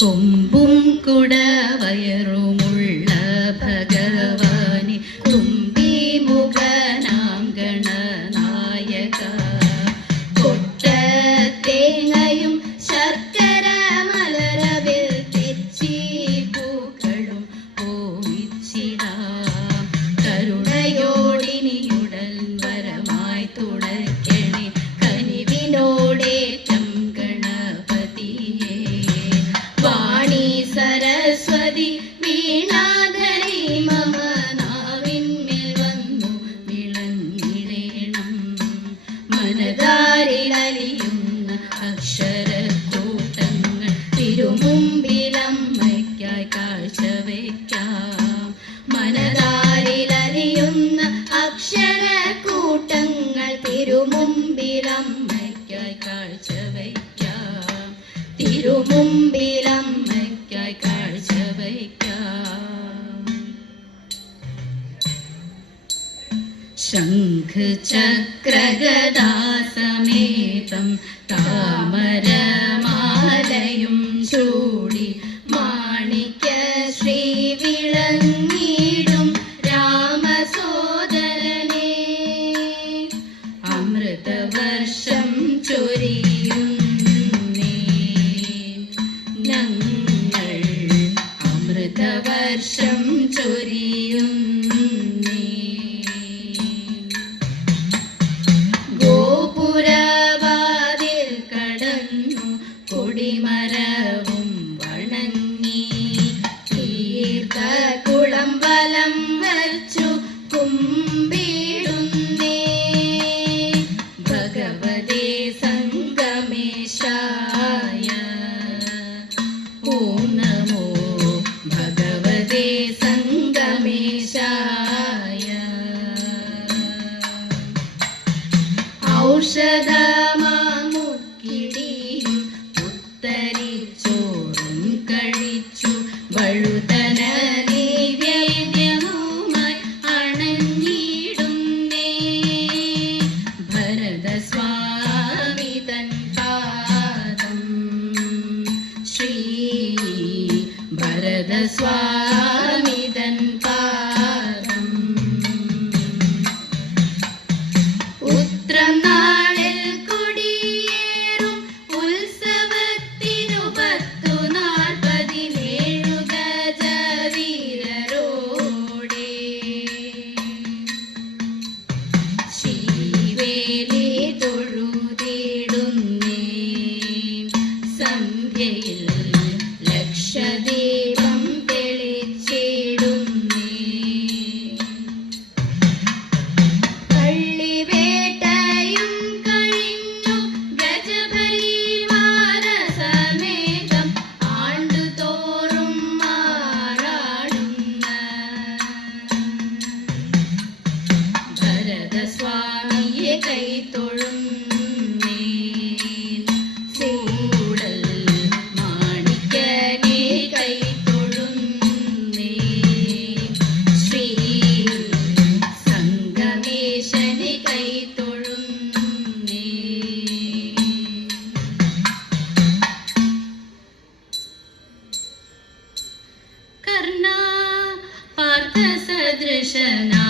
കൊമ്പും കുടവയറുമുള്ള ഭഗവാനെ ശംഖചക്രഗദാസമേതം താമരമാലയും ചൂടി மரவும் Krishna